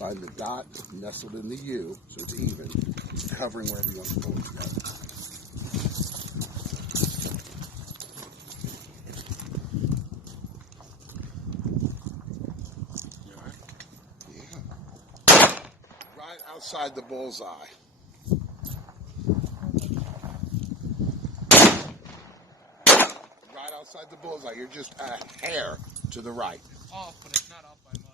Find the dot nestled in the U, so it's even, covering wherever you want to pull it together. You all right? Yeah. Right outside the bullseye. Right outside the bullseye. You're just a hair to the right. Off, but it's not off by much.